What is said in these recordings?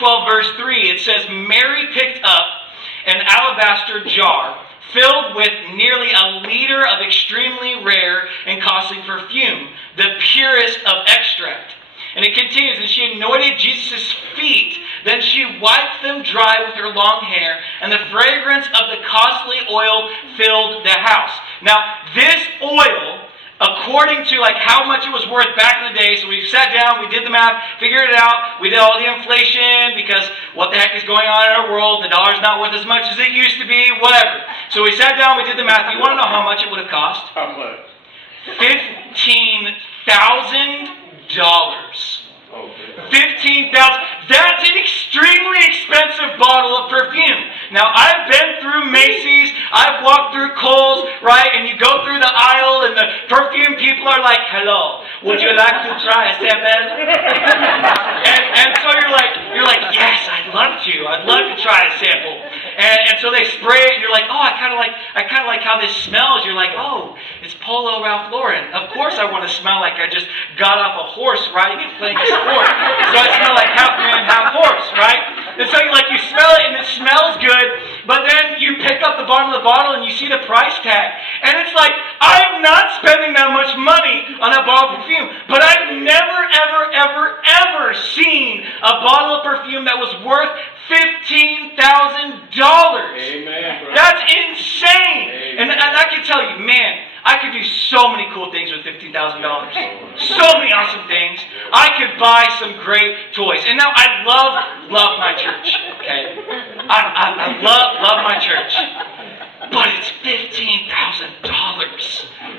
12, verse 3, it says, Mary picked up an alabaster jar filled with nearly a liter of extremely rare and costly perfume, the purest of extract. And it continues, and she anointed Jesus' feet. Then she wiped them dry with her long hair, and the fragrance of the costly oil filled the house. Now, this oil, according to how much it was worth back in the day, so we sat down, we did the math, figured it out, we did all the inflation, because what the heck is going on in our world? The dollar's not worth as much as it used to be, whatever. So we sat down, we did the math. You want to know how much it would have cost? How much? $15,000. Okay. $15,000. That's an extremely expensive bottle of perfume. Now, I've been through Macy's, I've walked through Kohl's, right? And you go through the aisle and the perfume people are like, hello, would you like to try a sample? and so you're like, yes, I'd love to try a sample. And so they spray it, and you're like, oh, I kind of like how this smells. You're like, oh, it's Polo Ralph Lauren. Of course I want to smell like I just got off a horse riding and playing a sport. So I smell like half man, half horse, right? And so you smell it, and it smells good, but then you pick up the bottom of the bottle and you see the price tag. And it's like, I'm not spending that much money on that bottle of perfume, but I've never, ever, ever, ever seen a bottle of perfume that was worth $15,000. Amen. That's insane. Amen. And I can tell you, man, I could do so many cool things with $15,000. So many awesome things. I could buy some great toys. And now I love my church. Okay, I love my church. But it's $15,000,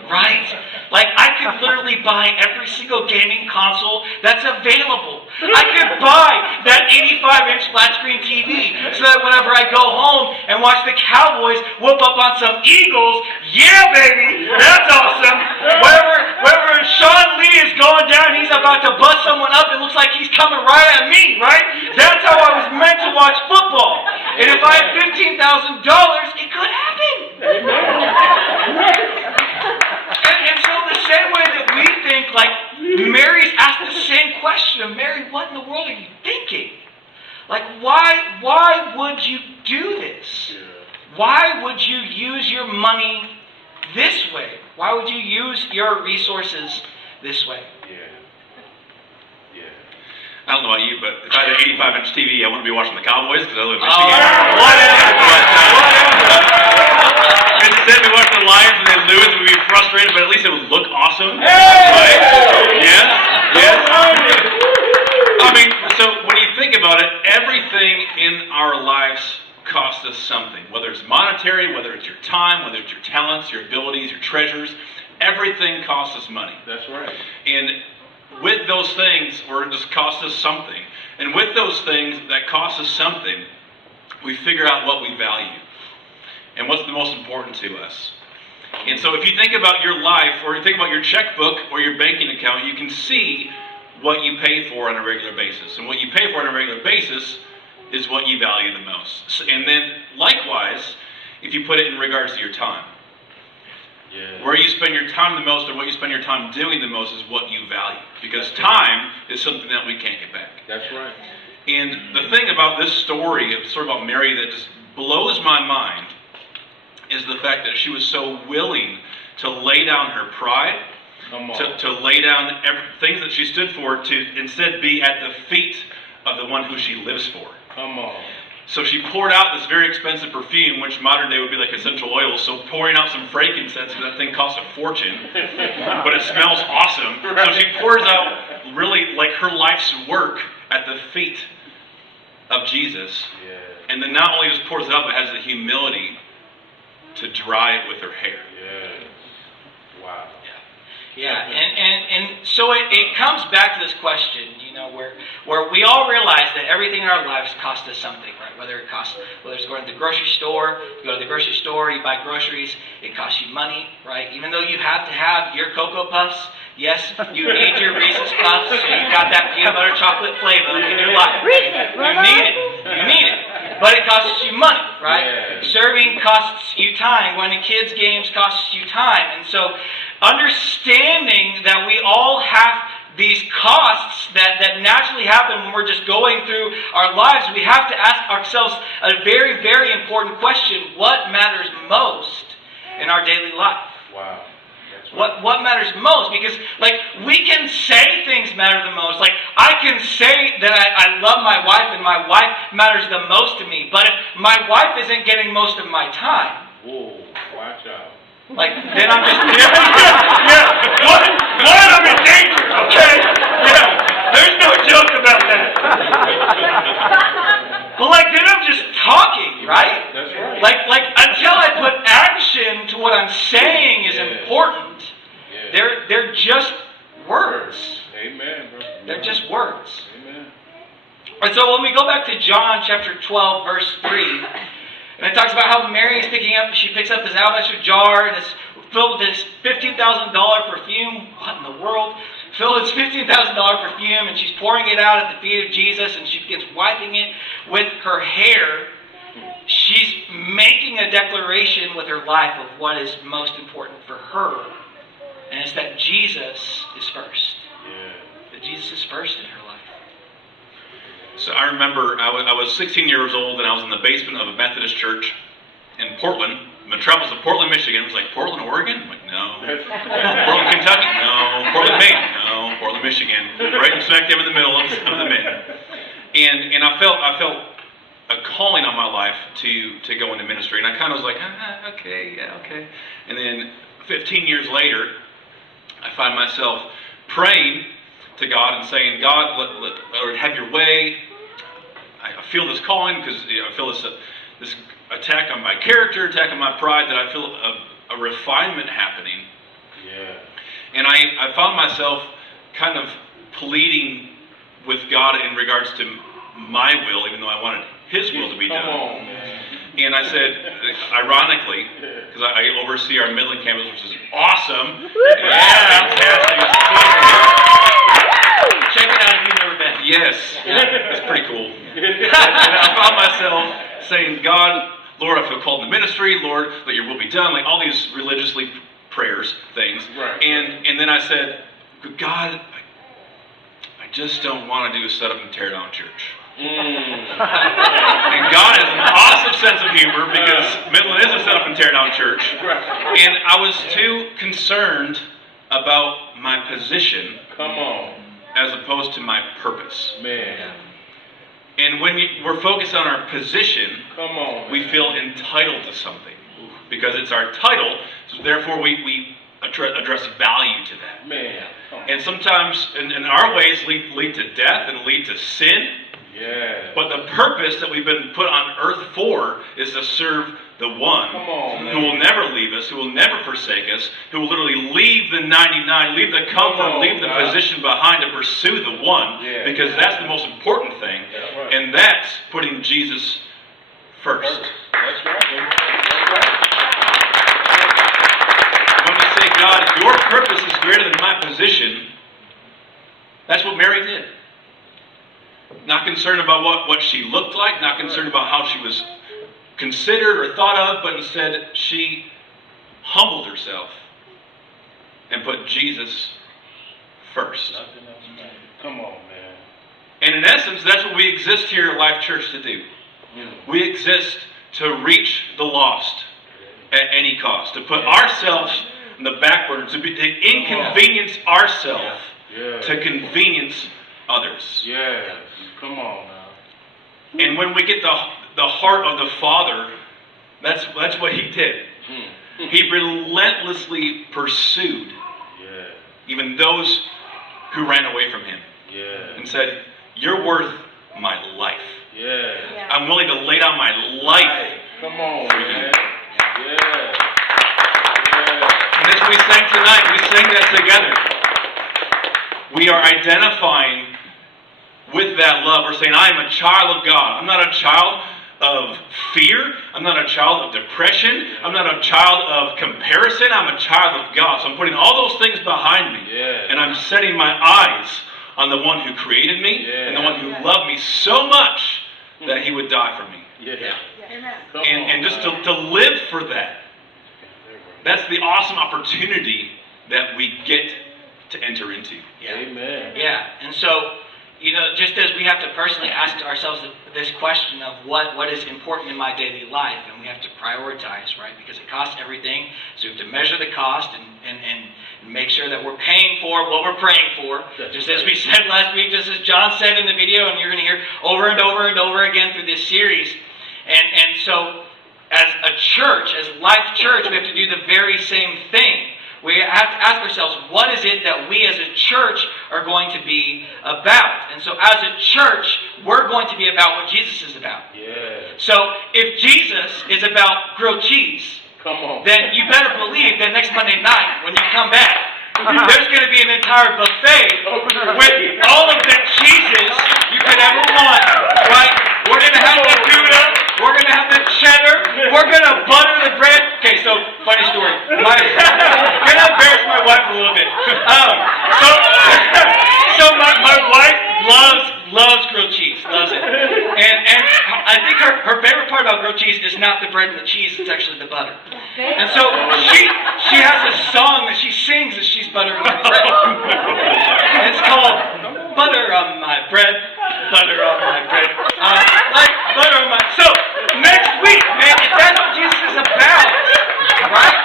right? I could literally buy every single gaming console that's available. I could buy that 85-inch flat screen TV so that whenever I go home and watch the Cowboys whoop up on some Eagles, yeah, baby, that's awesome. Whenever Sean Lee is going down, he's about to bust someone up, it looks like he's coming right at me, right? That's how I was meant to watch football. And if I had $15,000, it could happen. And so the same way that we think, Mary's asked the same question of, Mary, what in the world are you thinking? Why would you do this? Why would you use your money this way? Why would you use your resources this way? I don't know about you, but if I had an 85-inch TV, I wouldn't be watching the Cowboys because I live in Michigan. Instead of watching the Lions and they lose, we'd be frustrated, but at least it would look awesome. Right? Yes. So when you think about it, everything in our lives costs us something. Whether it's monetary, whether it's your time, whether it's your talents, your abilities, your treasures, everything costs us money. That's right. And with those things, or it just costs us something. And with those things that cost us something, we figure out what we value and what's the most important to us. And so if you think about your life, or you think about your checkbook or your banking account, you can see what you pay for on a regular basis. And what you pay for on a regular basis is what you value the most. And then likewise, if you put it in regards to your time. Where you spend your time the most, or what you spend your time doing the most, is what you value. Because time is something that we can't get back. That's right. And the thing about this story, about Mary, that just blows my mind, is the fact that she was so willing to lay down her pride, to lay down things that she stood for, to instead be at the feet of the one who she lives for. Come on. So she poured out this very expensive perfume, which modern day would be like essential oils. So pouring out some frankincense, because that thing costs a fortune, but it smells awesome. So she pours out really her life's work at the feet of Jesus. And then not only just pours it out, but has the humility to dry it with her hair. Wow. Yeah, and so it comes back to this question, where we all realize that everything in our lives costs us something, right? Whether it's going to the grocery store, you go to the grocery store, you buy groceries, it costs you money, right? Even though you have to have your Cocoa Puffs, yes, you need your Reese's Puffs, so you got that peanut butter chocolate flavor in your life. You need it. But it costs you money, right? Serving costs you time. Going to kids' games costs you time. And so understanding that we all have these costs that naturally happen when we're just going through our lives, we have to ask ourselves a very, very important question. What matters most in our daily life? Wow. That's right. What matters most? Because, like, we can say things matter the most. Like, I can say that I love my wife and my wife matters the most to me. But if my wife isn't getting most of my time, Whoa, watch out. like, then I'm just... What? I'm in danger, okay? Yeah, there's no joke about that. But, like, then I'm just talking, right? That's right. Like until I put action to what I'm saying is important, they're just words. Amen, bro. They're just words. Amen. And so when we go back to John chapter 12, verse 3, and it talks about how Mary is she picks up this alabaster jar and it's filled with this $15,000 perfume. What in the world? Filled with this $15,000 perfume, and she's pouring it out at the feet of Jesus, and she begins wiping it with her hair. She's making a declaration with her life of what is most important for her, and it's that Jesus is first. Yeah. That Jesus is first in her life. So I remember I was 16 years old and I was in the basement of a Methodist church in Portland. My travels to Portland, Michigan. It was like, Portland, Oregon? I'm like, no. Portland, Kentucky? No. Portland, Maine? No. Portland, Michigan. Right smack dab in the middle of the Mid. And I felt a calling on my life to go into ministry. And I kind of was like, okay. And then 15 years later, I find myself praying to God and saying, God, Lord, have your way. I feel this calling because I feel this attack on my character, attack on my pride, that I feel a refinement happening. Yeah. And I found myself kind of pleading with God in regards to my will, even though I wanted His will to be done. Come on, man. And I said, ironically, because I oversee our Midland campus, which is awesome. Fantastic. Check it out if you've never been. Yes, it's pretty cool. And I found myself saying, God, Lord, I feel called to ministry. Lord, let your will be done. Like all these religiously prayers things. Right. And then I said, God, I just don't want to do a set up and tear down church. And God has an awesome sense of humor because Midland is a set up and tear down church. And I was too concerned about my position. Come on. As opposed to my purpose. Man. And when we're focused on our position, Come on, we feel entitled to something. Because it's our title, so therefore we address value to that. Man. And sometimes, in our ways, lead to death and lead to sin. Yeah. But the purpose that we've been put on earth for is to serve the one who will never leave us, who will never forsake us, who will literally leave the 99, leave the comfort, leave the position behind to pursue the one, because that's the most important thing. That's right. And that's putting Jesus first. That's right. When we say, God, your purpose is greater than my position, that's what Mary did. Not concerned about what she looked like, not concerned about how she was considered or thought of, but instead she humbled herself and put Jesus first. Come on, man. And in essence, that's what we exist here at Life Church to do. We exist to reach the lost at any cost, to put ourselves in the back burner, to inconvenience ourselves to convenience others. Yeah. Come on now. And when we get the heart of the Father, that's what He did. He relentlessly pursued even those who ran away from Him. And said, you're worth my life. I'm willing to lay down my life. Come on, for you. man. And as we sang tonight, we sang that together. We are identifying with that love. We're saying, I am a child of God. I'm not a child of fear. I'm not a child of depression. I'm not a child of comparison. I'm a child of God. So I'm putting all those things behind me. And I'm setting my eyes on the one who created me and the one who loved me so much that He would die for me. And just to live for that. That's the awesome opportunity that we get to enter into. Yeah. Amen. Yeah. And so, just as we have to personally ask ourselves this question of what is important in my daily life, and we have to prioritize, right? Because it costs everything. So we have to measure the cost and make sure that we're paying for what we're praying for. Just as we said last week, just as John said in the video, and you're going to hear over and over and over again through this series. And so, as a church, as Life Church, we have to do the very same thing. We have to ask ourselves, what is it that we as a church are going to be about? And so as a church, we're going to be about what Jesus is about. Yeah. So if Jesus is about grilled cheese, Come on. then you better believe that next Monday night when you come back, there's going to be an entire buffet with all of the cheeses you could ever want, right? We're going to have the Gouda, we're going to have the cheddar, we're going to butter the bread. Okay, so funny story. I'm going to embarrass my wife a little bit. So my wife loves grilled cheese, loves it. And I think her favorite part about grilled cheese is not the bread and the cheese, it's actually the butter. And so she has a song that she sings as she's buttering her bread. And it's called Butter on My Bread, Butter on My Bread. Like butter on my... So, next week, man, if that's what Jesus is about, right?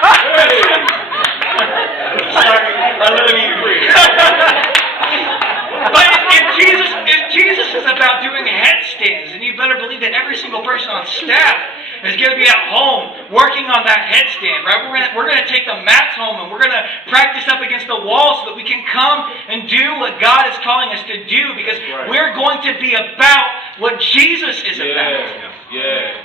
Sorry, I love you. But if Jesus is about doing headstands, and you better believe that every single person on staff is going to be at home working on that headstand, right? We're going to take the mats home and we're going to practice up against the wall so that we can come and do what God is calling us to do, because we're going to be about what Jesus is about. Yeah.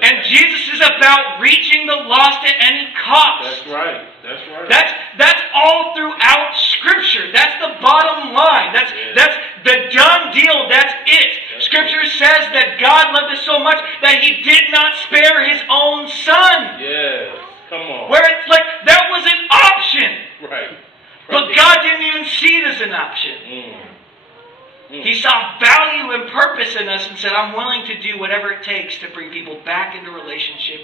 And Jesus is about reaching the lost at any cost. That's right. That's right. That's all throughout Scripture. That's the bottom line. That's the done deal. That's it. Scripture says that God loved us so much that He did not spare His own Son. Yes. Come on. Where it's like that was an option. Right. But God didn't even see it as an option. He saw value and purpose in us and said, I'm willing to do whatever it takes to bring people back into relationship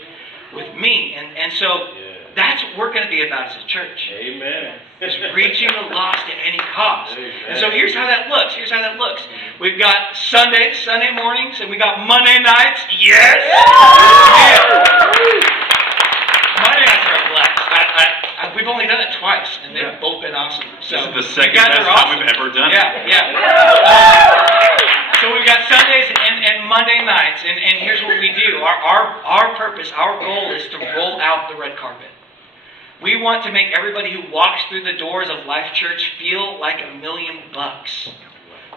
with me. And so that's what we're going to be about as a church. Amen. Is reaching the lost at any cost. Amen. And so here's how that looks. We've got Sunday mornings, and we got Monday nights. Yes! Monday nights are a blast. We've only done it twice, and they've both been awesome. So This is the second best time we've ever done it. So we've got Sundays and Monday nights, and here's what we do. Our purpose, our goal is to roll out the red carpet. We want to make everybody who walks through the doors of Life Church feel like $1 million.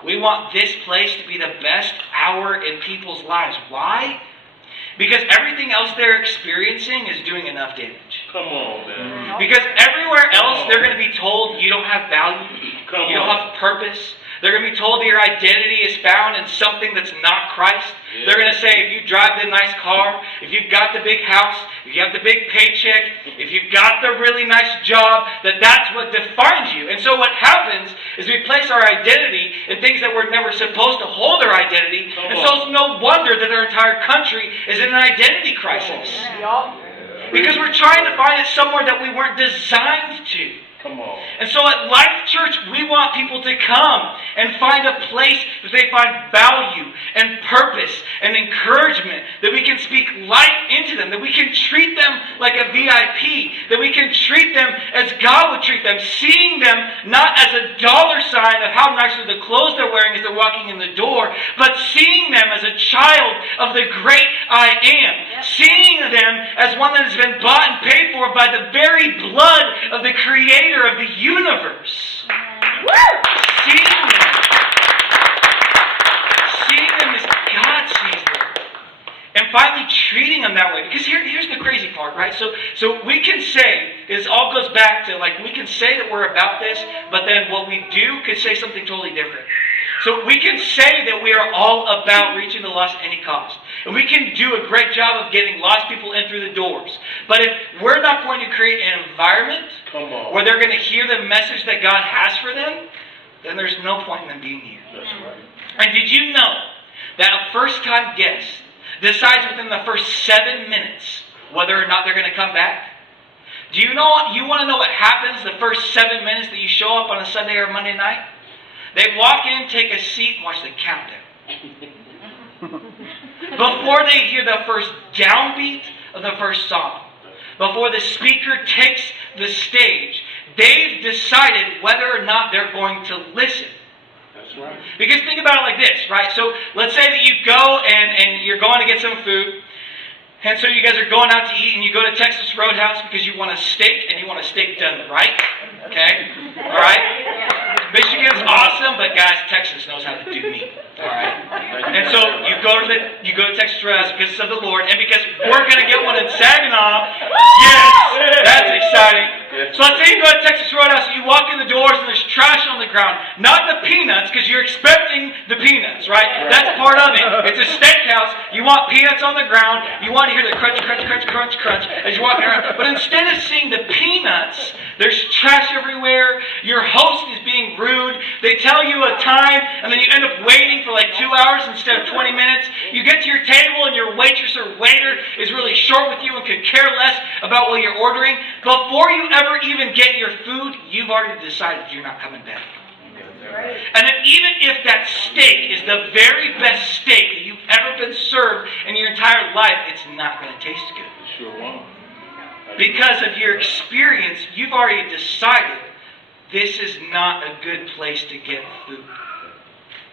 We want this place to be the best hour in people's lives. Why? Because everything else they're experiencing is doing enough damage. Come on, man. Because everywhere else they're going to be told you don't have value, you don't have purpose. They're going to be told that your identity is found in something that's not Christ. Yeah. They're going to say if you drive the nice car, if you've got the big house, if you have the big paycheck, if you've got the really nice job, that's what defines you. And so what happens is we place our identity in things that we're never supposed to hold our identity. And so it's no wonder that our entire country is in an identity crisis. Because we're trying to find it somewhere that we weren't designed to. Come on. And so at Life Church, we want people to come and find a place that they find value and purpose and encouragement, that we can speak life into them, that we can treat them like a VIP, that we can treat them as God would treat them, seeing them not as a dollar sign of how nice are the clothes they're wearing as they're walking in the door, but seeing them as a child of the great I am, seeing them as one that has been bought and paid for by the very blood of the Creator of the universe. Seeing them as God sees them. And finally treating them that way. Because here's the crazy part, right? So we can say, this all goes back to, we can say that we're about this, but then what we do could say something totally different. So we can say that we are all about reaching the lost at any cost. And we can do a great job of getting lost people in through the doors. But if we're not going to create an environment where they're going to hear the message that God has for them, then there's no point in them being here. That's right. And did you know that a first-time guest decides within the first 7 minutes whether or not they're going to come back? Do you want to know what happens the first 7 minutes that you show up on a Sunday or Monday night? They walk in, take a seat, and watch the countdown. Before they hear the first downbeat of the first song, before the speaker takes the stage, they've decided whether or not they're going to listen. That's right. Because think about it like this, right? So let's say that you go and you're going to get some food. And so you guys are going out to eat and you go to Texas Roadhouse because you want a steak and you want a steak done right. Okay? Alright? Michigan's awesome, but guys, Texas knows how to do meat. Alright? And so you go to Texas Roadhouse because of the Lord, and because we're gonna get one in Saginaw. Yes! That's exciting. So let's say you go to Texas Roadhouse and you walk in the doors and there's trash on the ground. Not the peanuts, because you're expecting the peanuts, right? That's part of it. It's a steakhouse. You want peanuts on the ground. You want to hear the crunch, crunch, crunch, crunch, crunch as you're walking around. But instead of seeing the peanuts, there's trash everywhere. Your host is being rude. They tell you a time, and then you end up waiting for like 2 hours instead of 20 minutes. You get to your table, and your waitress or waiter is really short with you and could care less about what you're ordering. Before you ever even get your food, you've already decided you're not coming back. And then even if that steak is the very best steak that you've ever been served in your entire life, it's not going to taste good. It sure won't. Because of your experience, you've already decided this is not a good place to get food.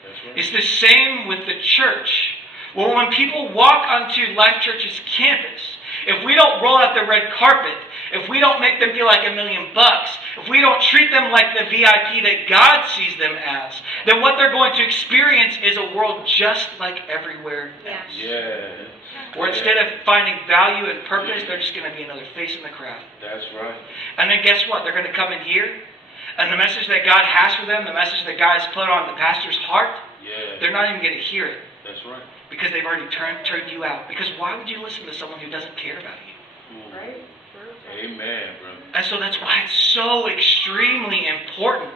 That's right. It's the same with the church. Well, when people walk onto Life Church's campus, if we don't roll out the red carpet, if we don't make them feel like $1 million, if we don't treat them like the VIP that God sees them as, then what they're going to experience is a world just like everywhere else. Yeah. Where instead of finding value and purpose, they're just going to be another face in the crowd. That's right. And then guess what? They're going to come in here, and the message that God has for them, the message that God has put on the pastor's heart, they're not even going to hear it. That's right. Because they've already turned you out. Because why would you listen to someone who doesn't care about you? Right. Amen, brother. And so that's why it's so extremely important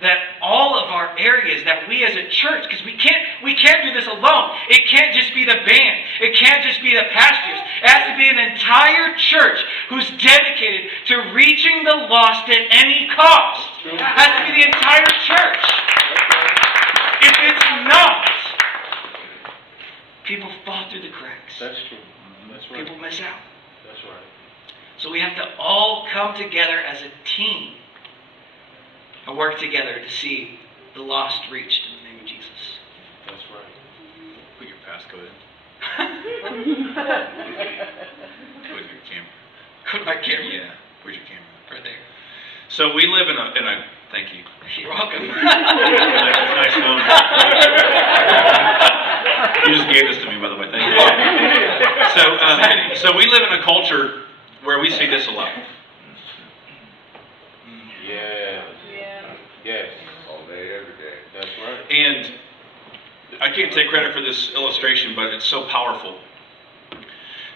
that all of our areas, that we as a church, because we can't do this alone. It can't just be the band. It can't just be the pastors. It has to be an entire church who's dedicated to reaching the lost at any cost. It has to be the entire church. If it's not, people fall through the cracks. That's true. That's right. People miss out. That's right. So we have to all come together as a team and work together to see the lost reached in the name of Jesus. That's right. Put your passcode in. Put your camera. Put my camera. Yeah. Where's your camera? Right there. So we live in a thank you. You're welcome. Nice phone. You just gave this to me, by the way. Thank you. So we live in a culture where we see this a lot. Yes. Yes. All day, every day. That's right. And I can't take credit for this illustration, but it's so powerful.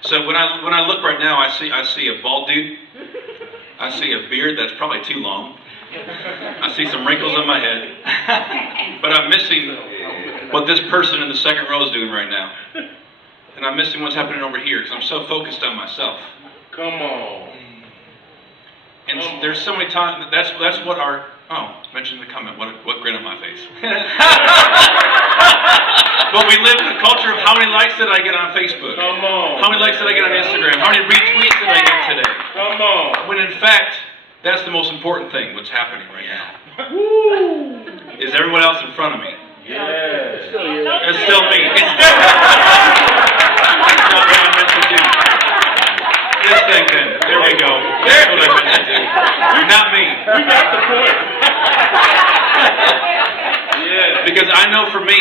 So when I look right now, I see a bald dude. I see a beard that's probably too long. I see some wrinkles on my head. But I'm missing what this person in the second row is doing right now. And I'm missing what's happening over here because I'm so focused on myself. Come on. And there's so many times, that's what our, mention in the comment, what grin on my face. But we live in a culture of how many likes did I get on Facebook? Come on. How many likes did I get on Instagram? How many retweets did I get today? Come on. When in fact, that's the most important thing, what's happening right now. Woo. Is everyone else in front of me? Yes. It's still me. That's not what I meant to do. This thing then. There we go. That's what I meant to do. Not me. We got the point. Yeah. Because I know for me,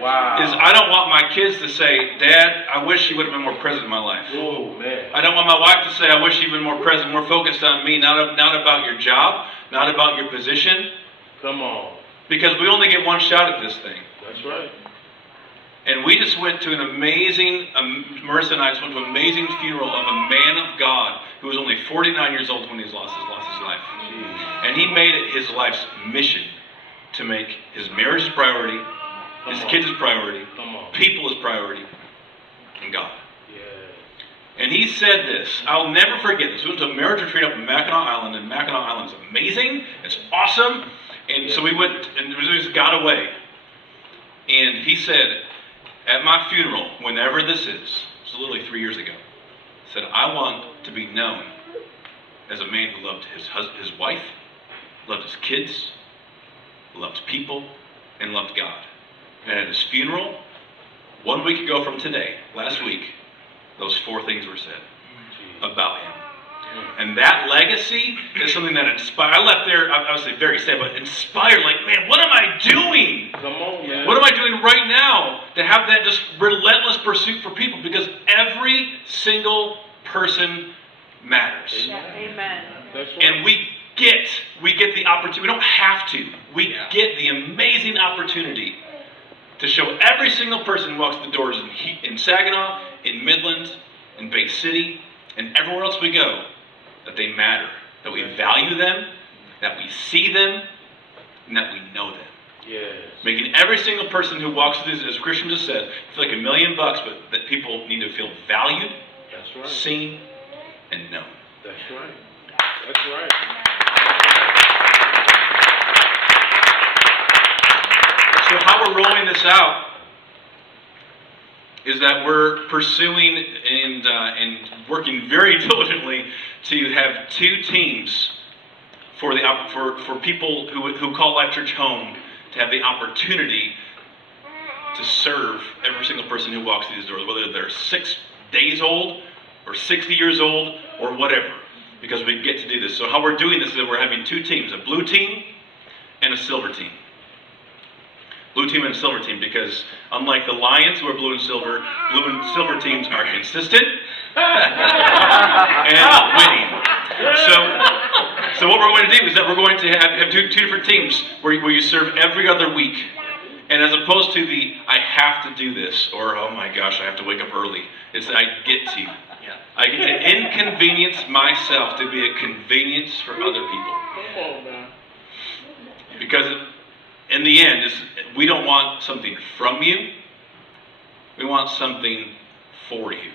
Wow. is I don't want my kids to say, Dad, I wish you would have been more present in my life. Oh, man. I don't want my wife to say, I wish you'd been more present, more focused on me, not about your job, not about your position. Come on. Because we only get one shot at this thing. That's right. And we just went to an amazing, Marissa and I just went to an amazing funeral of a man of God who was only 49 years old when he lost his life. Jeez. And he made it his life's mission to make his marriage his priority, his kids his priority, people his priority, and God. Yeah. And he said this. I'll never forget this. We went to a marriage retreat up in Mackinac Island, and Mackinac Island is amazing. It's awesome. And so we went, and we just got away. And he said, at my funeral, whenever this is, it was literally 3 years ago, he said, I want to be known as a man who loved his wife, loved his kids, loved people, and loved God. And at his funeral, 1 week ago from today, last week, those 4 things were said about him. And that legacy is something that inspired. I left there, I was very sad, but inspired, like, man, what am I doing? Come on, man. What am I doing right now to have that just relentless pursuit for people? Because every single person matters. Amen. That's right. And we get the opportunity. We don't have to. We get the amazing opportunity to show every single person who walks the doors in Saginaw, in Midland, in Bay City, and everywhere else we go, that they matter, that we value them, that we see them, and that we know them. Yes. Making every single person who walks through this, as Christian just said, feel like $1 million, but that people need to feel valued, That's right. seen, and known. That's right. That's right. So how we're rolling this out is that we're pursuing and working very diligently to have 2 teams for people who call Life Church home, to have the opportunity to serve every single person who walks through these doors, whether they're 6 days old or 60 years old or whatever, because we get to do this. So how we're doing this is that we're having 2 teams, a blue team and a silver team. Blue team and silver team, because unlike the Lions, who are blue and silver teams are consistent and winning. So what we're going to do is that we're going to have two different teams where you serve every other week. And as opposed to the, I have to do this, or, oh my gosh, I have to wake up early, it's that I get to. I get to inconvenience myself to be a convenience for other people. Come on, man. Because in the end, we don't want something from you. We want something for you.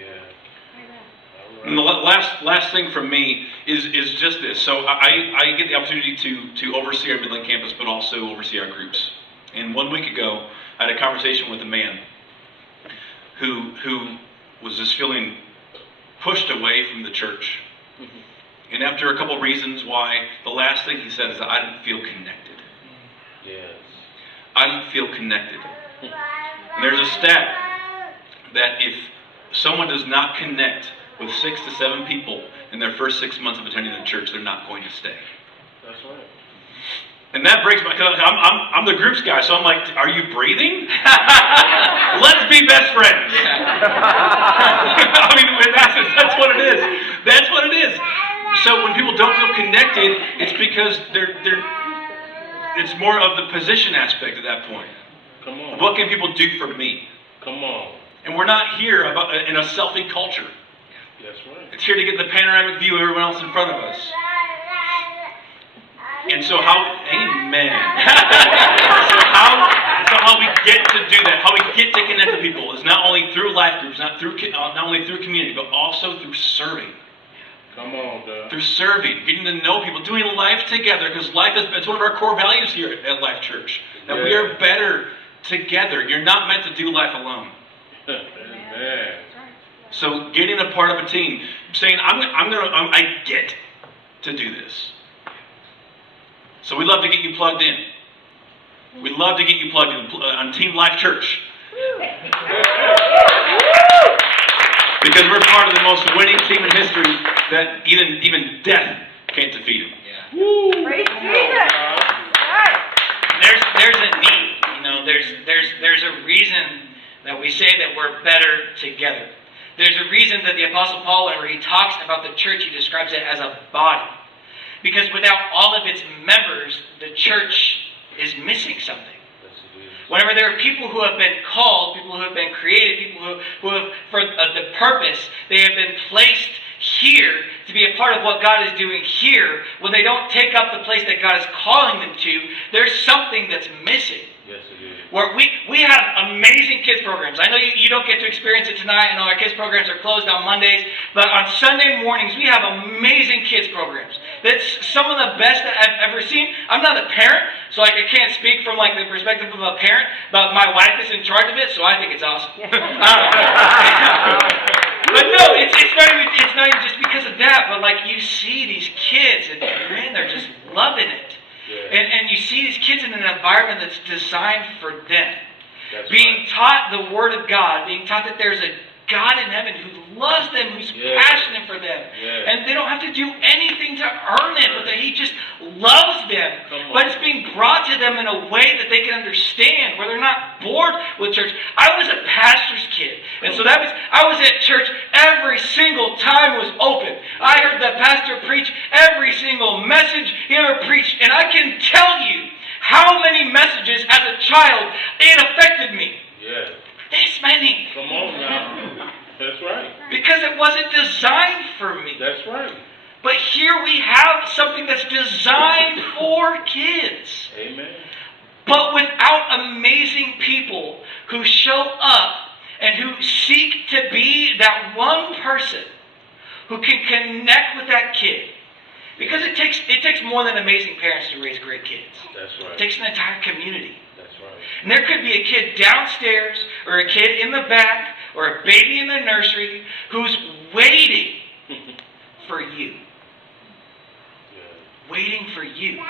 Yeah. And the last thing from me is just this. So I get the opportunity to oversee our Midland campus, but also oversee our groups. And 1 week ago, I had a conversation with a man who was just feeling pushed away from the church. And after a couple of reasons why, the last thing he said is that I didn't feel connected. Yes. I didn't feel connected. And there's a stat that if someone does not connect with 6 to 7 people in their first 6 months of attending the church, they're not going to stay. That's right. And that breaks my, because I'm the groups guy, so I'm like, are you breathing? Let's be best friends. I mean, that's what it is. That's what it is. So when people don't feel connected, it's because it's more of the position aspect at that point. Come on. What can people do for me? Come on. And we're not here in a selfie culture. That's right. It's here to get the panoramic view of everyone else in front of us. And so amen. so how we get to do that, how we get to connect with people is not only through life groups, not only through community, but also through serving. Come on, Doug. Through serving, getting to know people, doing life together, because it's one of our core values here at Life Church. That we are better together. You're not meant to do life alone. Amen. So getting a part of a team, saying I get to do this. So we'd love to get you plugged in. We'd love to get you plugged in on Team Life Church. Because we're part of the most winning team in history that even death can't defeat them. Yeah. Praise Jesus. There's a need. You know, there's a reason that we say that we're better together. There's a reason that the Apostle Paul, whenever he talks about the church, he describes it as a body. Because without all of its members, the church is missing something. Whenever there are people who have been called, people who have been created, people who have, for the purpose, they have been placed here to be a part of what God is doing here, when they don't take up the place that God is calling them to, there's something that's missing. Yes, it is. where we have amazing kids programs. I know you don't get to experience it tonight. I know our kids programs are closed on Mondays, but on Sunday mornings we have amazing kids programs. That's some of the best that I've ever seen. I'm not a parent, so I can't speak from the perspective of a parent, but my wife is in charge of it, so I think it's awesome. But no, it's not even just because of that, but you see these kids and man, they're just loving it. Yeah. And you see these kids in an environment that's designed for them. That's being taught the Word of God, being taught that there's a God in heaven who loves them, who's passionate for them. Yeah. And they don't have to do anything to earn it, but that He just loves them. But it's being brought to them in a way that they can understand, where they're not bored with church. I was a pastor's kid, and so I was at church every single time it was open. I heard the pastor preach every single message he ever preached, and I can tell you how many messages as a child it affected me. Yeah. This many. Come on now. That's right. Because it wasn't designed for me. That's right. But here we have something that's designed for kids. Amen. But without amazing people who show up and who seek to be that one person who can connect with that kid. Because it takes more than amazing parents to raise great kids. That's right. It takes an entire community. That's right. And there could be a kid downstairs, or a kid in the back, or a baby in the nursery who's waiting for you. Yeah. Waiting for you.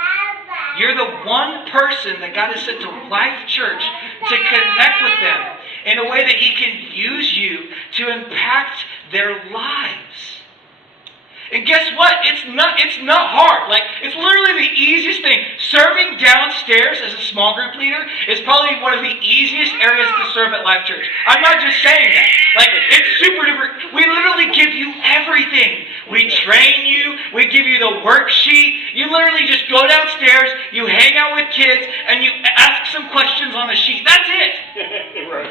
You're the one person that God has sent to Life Church to connect with them in a way that He can use you to impact their lives. And guess what? It's not hard. It's literally the easiest thing. Serving downstairs as a small group leader is probably one of the easiest areas to serve at Life Church. I'm not just saying that. It's super duper. We literally give you everything. We train you. We give you the worksheet. You literally just go downstairs, you hang out with kids, and you ask some questions on the sheet. That's it. Right.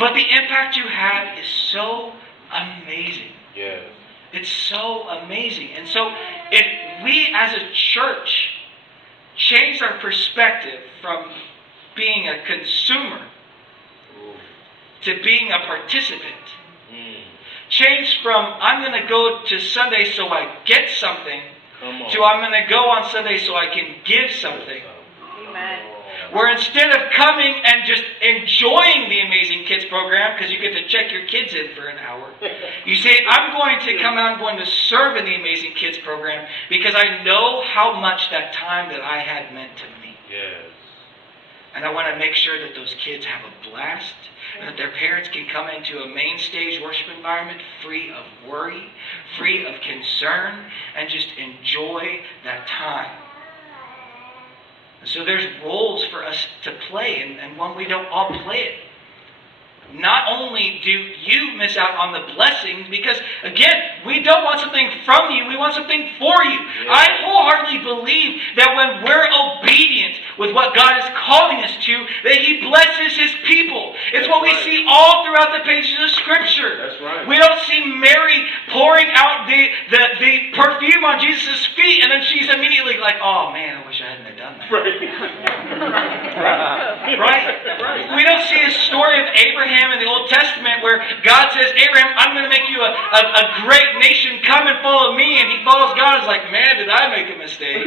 But the impact you have is so amazing. Yes. It's so amazing. And so if we as a church change our perspective from being a consumer to being a participant, change from I'm going to go to Sunday so I get something to I'm going to go on Sunday so I can give something. Amen. Where instead of coming and just enjoying the Amazing Kids program, because you get to check your kids in for an hour, you say, I'm going to come out, I'm going to serve in the Amazing Kids program because I know how much that time that I had meant to me. Yes. And I want to make sure that those kids have a blast, and that their parents can come into a main stage worship environment free of worry, free of concern, and just enjoy that time. So there's roles for us to play, and when we don't all play it, not only do you miss out on the blessings, because again, we don't want something from you, we want something for you. Yeah. I wholeheartedly believe that when we're obedient with what God is calling us to, that He blesses His people. It's That's what we right. see all throughout the pages of Scripture. That's right. We don't see Mary pouring out the perfume on Jesus' feet, and then she's immediately like, oh man, I wish I hadn't have done that. Right. Right? We don't see a story of Abraham in the Old Testament where God says, Abraham, I'm going to make you a great nation. Come and follow me. And he follows God. Is like, man, did I make a mistake?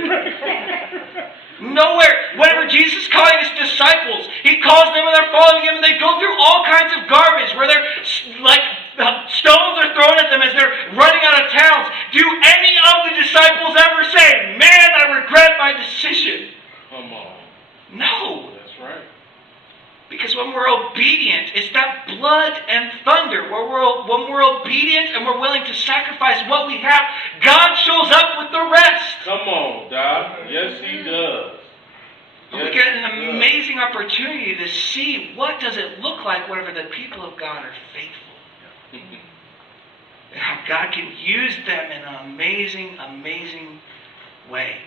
Nowhere. Whenever Jesus is calling His disciples, He calls them and they're following Him, and they go through all kinds of garbage where they're stones are thrown at them as they're running out of towns. Do any of the disciples ever say, man, I regret my decision? Come on. No. That's right. Because when we're obedient, it's that blood and thunder. When we're obedient and we're willing to sacrifice what we have, God shows up with the rest. Come on, Doc. Yes, He does. We get an amazing opportunity to see what does it look like whenever the people of God are faithful. And how God can use them in an amazing, amazing way.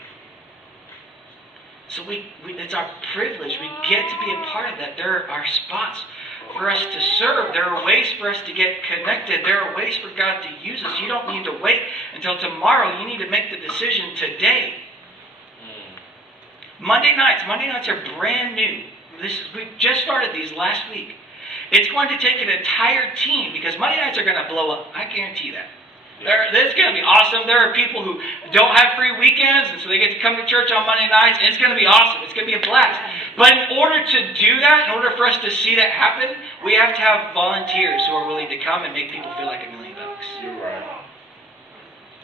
So it's our privilege. We get to be a part of that. There are spots for us to serve. There are ways for us to get connected. There are ways for God to use us. You don't need to wait until tomorrow. You need to make the decision today. Monday nights are brand new. we just started these last week. It's going to take an entire team because Monday nights are going to blow up. I guarantee that. It's going to be awesome. There are people who don't have free weekends, and so they get to come to church on Monday nights, and it's going to be awesome. It's going to be a blast. But in order to do that, in order for us to see that happen, we have to have volunteers who are willing to come and make people feel like $1 million. You're right.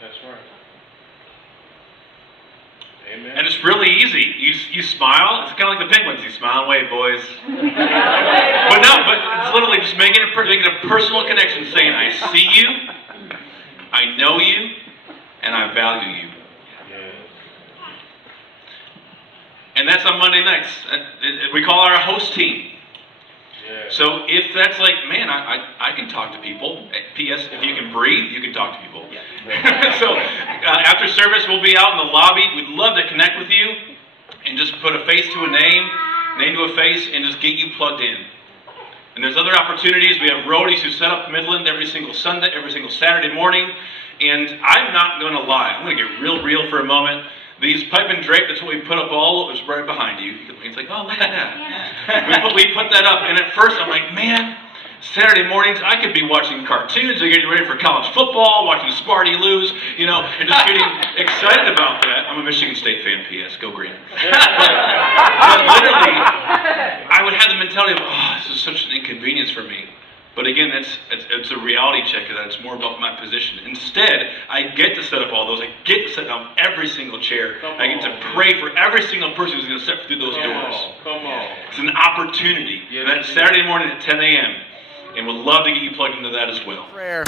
That's right. Amen. And it's really easy. You smile. It's kind of like the penguins. You smile and wave, boys. But it's literally just making a personal connection, saying, I see you, I know you, and I value you. Yes. And that's on Monday nights. We call our host team. Yes. So if that's like, man, I can talk to people. P.S. If you can breathe, you can talk to people. So after service, we'll be out in the lobby. We'd love to connect with you and just put a face to a name to a face, and just get you plugged in. And there's other opportunities. We have roadies who set up Midland every single Sunday, every single Saturday morning. And I'm not going to lie. I'm going to get real for a moment. These pipe and drape, that's what we put up all, it was right behind you. It's like, oh, look at that. we put that up, and at first I'm like, man, Saturday mornings, I could be watching cartoons or getting ready for college football, watching Sparty lose, and just getting excited about that. I'm a Michigan State fan, P.S. Go Green. But literally, I would have the mentality of, oh, this is such an inconvenience for me. But again, it's a reality check that it's more about my position. Instead, I get to set up all those. I get to set up every single chair. I get to pray for every single person who's going to step through those doors. Come on. It's an opportunity. Yes, And that's Saturday morning at 10 a.m. And we'd love to get you plugged into that as well. Prayer.